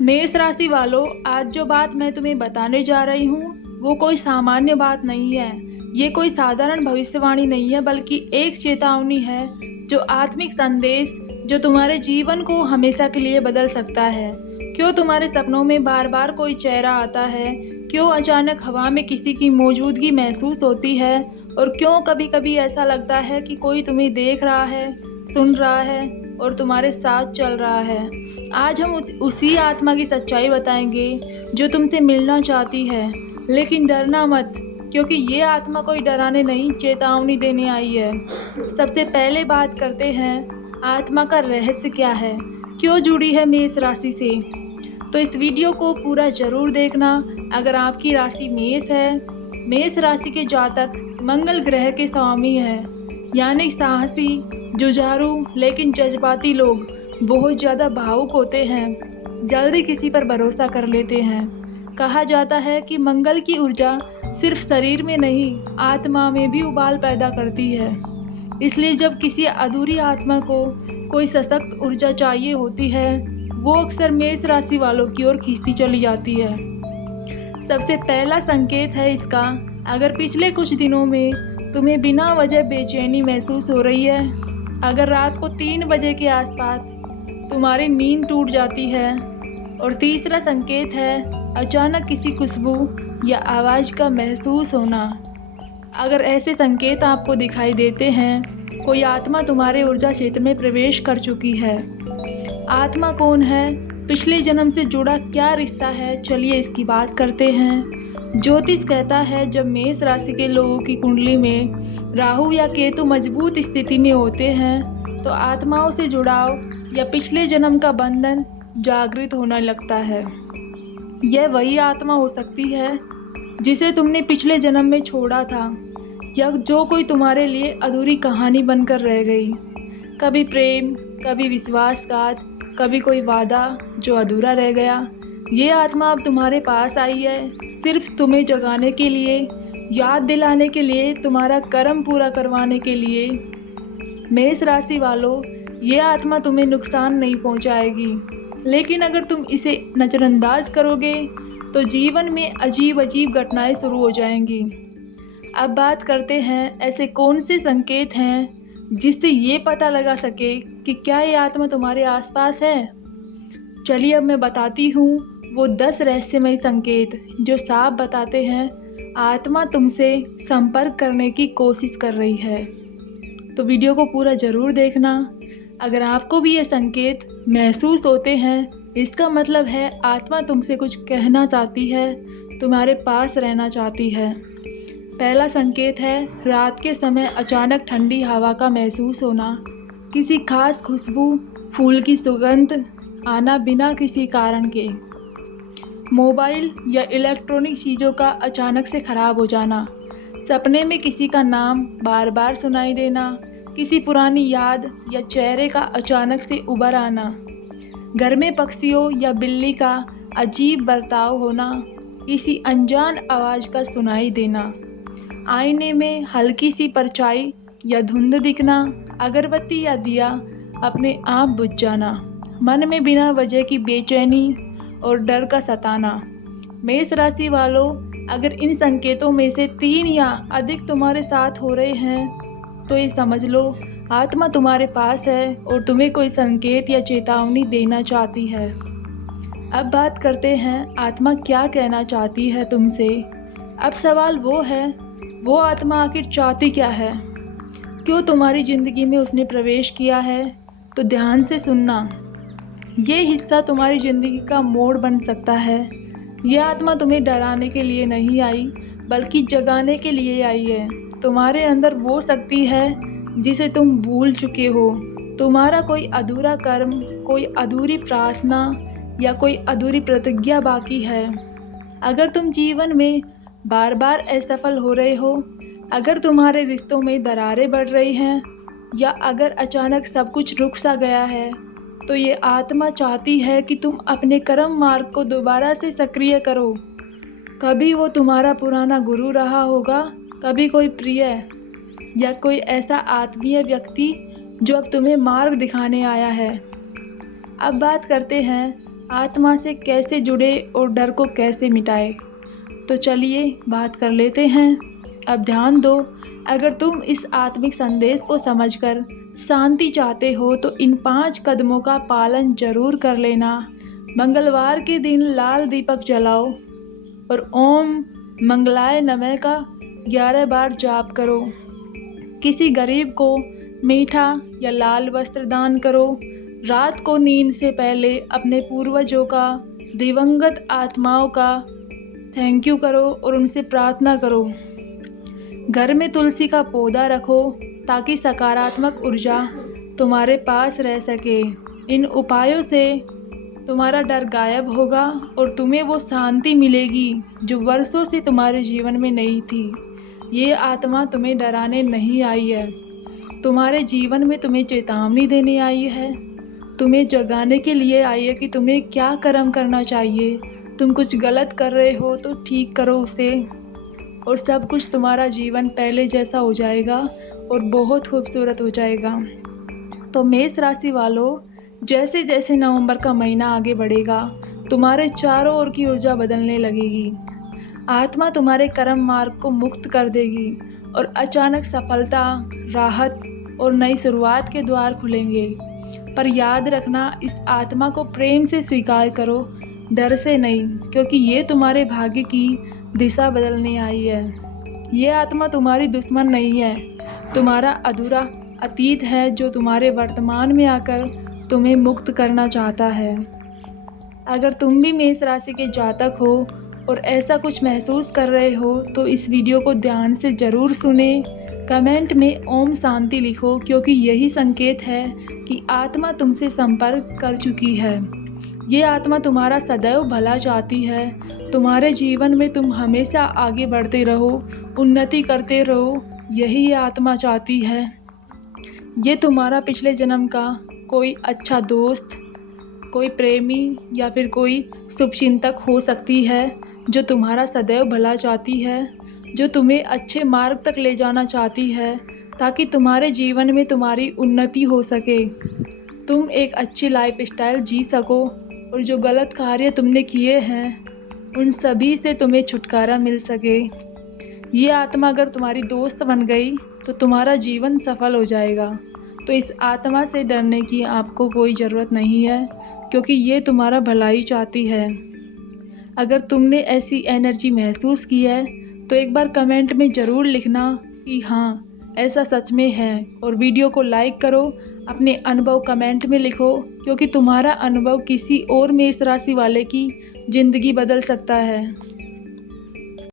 मेष राशि वालों, आज जो बात मैं तुम्हें बताने जा रही हूँ वो कोई सामान्य बात नहीं है। ये कोई साधारण भविष्यवाणी नहीं है, बल्कि एक चेतावनी है, जो आत्मिक संदेश जो तुम्हारे जीवन को हमेशा के लिए बदल सकता है। क्यों तुम्हारे सपनों में बार बार कोई चेहरा आता है? क्यों अचानक हवा में किसी की मौजूदगी महसूस होती है? और क्यों कभी कभी ऐसा लगता है कि कोई तुम्हें देख रहा है, सुन रहा है और तुम्हारे साथ चल रहा है? आज हम उसी आत्मा की सच्चाई बताएंगे जो तुमसे मिलना चाहती है। लेकिन डरना मत, क्योंकि ये आत्मा कोई डराने नहीं, चेतावनी देने आई है। सबसे पहले बात करते हैं, आत्मा का रहस्य क्या है, क्यों जुड़ी है मेष राशि से। तो इस वीडियो को पूरा ज़रूर देखना। अगर आपकी राशि मेष है, मेष राशि के जातक मंगल ग्रह के स्वामी हैं, यानी साहसी, जुझारू लेकिन जज्बाती लोग। बहुत ज़्यादा भावुक होते हैं, जल्दी किसी पर भरोसा कर लेते हैं। कहा जाता है कि मंगल की ऊर्जा सिर्फ शरीर में नहीं, आत्मा में भी उबाल पैदा करती है। इसलिए जब किसी अधूरी आत्मा को कोई सशक्त ऊर्जा चाहिए होती है, वो अक्सर मेष राशि वालों की ओर खींचती चली जाती है। सबसे पहला संकेत है इसका, अगर पिछले कुछ दिनों में तुम्हें बिना वजह बेचैनी महसूस हो रही है, अगर रात को 3 बजे के आसपास तुम्हारी नींद टूट जाती है, और तीसरा संकेत है अचानक किसी खुशबू या आवाज़ का महसूस होना। अगर ऐसे संकेत आपको दिखाई देते हैं, कोई आत्मा तुम्हारे ऊर्जा क्षेत्र में प्रवेश कर चुकी है। आत्मा कौन है, पिछले जन्म से जुड़ा क्या रिश्ता है, चलिए इसकी बात करते हैं। ज्योतिष कहता है, जब मेष राशि के लोगों की कुंडली में राहु या केतु मजबूत स्थिति में होते हैं, तो आत्माओं से जुड़ाव या पिछले जन्म का बंधन जागृत होने लगता है। यह वही आत्मा हो सकती है जिसे तुमने पिछले जन्म में छोड़ा था, या जो कोई तुम्हारे लिए अधूरी कहानी बनकर रह गई। कभी प्रेम, कभी विश्वासघात, कभी कोई वादा जो अधूरा रह गया। ये आत्मा अब तुम्हारे पास आई है, सिर्फ तुम्हें जगाने के लिए, याद दिलाने के लिए, तुम्हारा कर्म पूरा करवाने के लिए। मेष राशि वालों, ये आत्मा तुम्हें नुकसान नहीं पहुंचाएगी, लेकिन अगर तुम इसे नज़रअंदाज करोगे तो जीवन में अजीब अजीब घटनाएं शुरू हो जाएंगी। अब बात करते हैं, ऐसे कौन से संकेत हैं जिससे ये पता लगा सके कि क्या ये आत्मा तुम्हारे आसपास है। चलिए अब मैं बताती हूँ वो 10 रहस्यमय संकेत जो साफ बताते हैं आत्मा तुमसे संपर्क करने की कोशिश कर रही है। तो वीडियो को पूरा ज़रूर देखना। अगर आपको भी ये संकेत महसूस होते हैं, इसका मतलब है आत्मा तुमसे कुछ कहना चाहती है, तुम्हारे पास रहना चाहती है। पहला संकेत है, रात के समय अचानक ठंडी हवा का महसूस होना, किसी खास खुशबू, फूल की सुगंध आना बिना किसी कारण के। मोबाइल या इलेक्ट्रॉनिक चीज़ों का अचानक से ख़राब हो जाना, सपने में किसी का नाम बार बार सुनाई देना, किसी पुरानी याद या चेहरे का अचानक से उभर आना, घर में पक्षियों या बिल्ली का अजीब बर्ताव होना, किसी अनजान आवाज़ का सुनाई देना, आईने में हल्की सी परछाई या धुंध दिखना, अगरबत्ती या दिया अपने आप बुझ जाना, मन में बिना वजह की बेचैनी और डर का सताना। मेष राशि वालों, अगर इन संकेतों में से 3 या अधिक तुम्हारे साथ हो रहे हैं, तो ये समझ लो आत्मा तुम्हारे पास है और तुम्हें कोई संकेत या चेतावनी देना चाहती है। अब बात करते हैं, आत्मा क्या कहना चाहती है तुमसे। अब सवाल वो है, वो आत्मा आखिर चाहती क्या है, क्यों तुम्हारी ज़िंदगी में उसने प्रवेश किया है। तो ध्यान से सुनना, ये हिस्सा तुम्हारी ज़िंदगी का मोड़ बन सकता है। यह आत्मा तुम्हें डराने के लिए नहीं आई, बल्कि जगाने के लिए आई है। तुम्हारे अंदर वो शक्ति है जिसे तुम भूल चुके हो। तुम्हारा कोई अधूरा कर्म, कोई अधूरी प्रार्थना या कोई अधूरी प्रतिज्ञा बाकी है। अगर तुम जीवन में बार बार असफल हो रहे हो, अगर तुम्हारे रिश्तों में दरारें बढ़ रही हैं, या अगर अचानक सब कुछ रुक सा गया है, तो ये आत्मा चाहती है कि तुम अपने कर्म मार्ग को दोबारा से सक्रिय करो। कभी वो तुम्हारा पुराना गुरु रहा होगा, कभी कोई प्रिय या कोई ऐसा आत्मीय व्यक्ति जो अब तुम्हें मार्ग दिखाने आया है। अब बात करते हैं, आत्मा से कैसे जुड़े और डर को कैसे मिटाए। तो चलिए बात कर लेते हैं। अब ध्यान दो, अगर तुम इस आत्मिक संदेश को समझकर शांति चाहते हो तो इन 5 कदमों का पालन जरूर कर लेना। मंगलवार के दिन लाल दीपक जलाओ और ओम मंगलाय नमः का 11 बार जाप करो। किसी गरीब को मीठा या लाल वस्त्र दान करो। रात को नींद से पहले अपने पूर्वजों का, दिवंगत आत्माओं का थैंक यू करो और उनसे प्रार्थना करो। घर में तुलसी का पौधा रखो ताकि सकारात्मक ऊर्जा तुम्हारे पास रह सके। इन उपायों से तुम्हारा डर गायब होगा और तुम्हें वो शांति मिलेगी जो वर्षों से तुम्हारे जीवन में नहीं थी। ये आत्मा तुम्हें डराने नहीं आई है, तुम्हारे जीवन में तुम्हें चेतावनी देने आई है, तुम्हें जगाने के लिए आई है कि तुम्हें क्या कर्म करना चाहिए। तुम कुछ गलत कर रहे हो तो ठीक करो उसे, और सब कुछ तुम्हारा जीवन पहले जैसा हो जाएगा और बहुत खूबसूरत हो जाएगा। तो मेष राशि वालों, जैसे जैसे नवंबर का महीना आगे बढ़ेगा तुम्हारे चारों ओर की ऊर्जा बदलने लगेगी। आत्मा तुम्हारे कर्म मार्ग को मुक्त कर देगी और अचानक सफलता, राहत और नई शुरुआत के द्वार खुलेंगे। पर याद रखना, इस आत्मा को प्रेम से स्वीकार करो, डर से नहीं, क्योंकि ये तुम्हारे भाग्य की दिशा बदलने आई है। ये आत्मा तुम्हारी दुश्मन नहीं है, तुम्हारा अधूरा अतीत है जो तुम्हारे वर्तमान में आकर तुम्हें मुक्त करना चाहता है। अगर तुम भी मेष राशि के जातक हो और ऐसा कुछ महसूस कर रहे हो तो इस वीडियो को ध्यान से ज़रूर सुने। कमेंट में ओम शांति लिखो, क्योंकि यही संकेत है कि आत्मा तुमसे संपर्क कर चुकी है। ये आत्मा तुम्हारा सदैव भला चाहती है। तुम्हारे जीवन में तुम हमेशा आगे बढ़ते रहो, उन्नति करते रहो, यही ये आत्मा चाहती है। ये तुम्हारा पिछले जन्म का कोई अच्छा दोस्त, कोई प्रेमी या फिर कोई शुभचिंतक हो सकती है जो तुम्हारा सदैव भला चाहती है, जो तुम्हें अच्छे मार्ग तक ले जाना चाहती है ताकि तुम्हारे जीवन में तुम्हारी उन्नति हो सके, तुम एक अच्छी लाइफ स्टाइल जी सको और जो गलत कार्य तुमने किए हैं उन सभी से तुम्हें छुटकारा मिल सके। ये आत्मा अगर तुम्हारी दोस्त बन गई तो तुम्हारा जीवन सफल हो जाएगा। तो इस आत्मा से डरने की आपको कोई ज़रूरत नहीं है, क्योंकि ये तुम्हारा भलाई चाहती है। अगर तुमने ऐसी एनर्जी महसूस की है तो एक बार कमेंट में ज़रूर लिखना कि हाँ ऐसा सच में है, और वीडियो को लाइक करो, अपने अनुभव कमेंट में लिखो, क्योंकि तुम्हारा अनुभव किसी और मेष राशि वाले की ज़िंदगी बदल सकता है।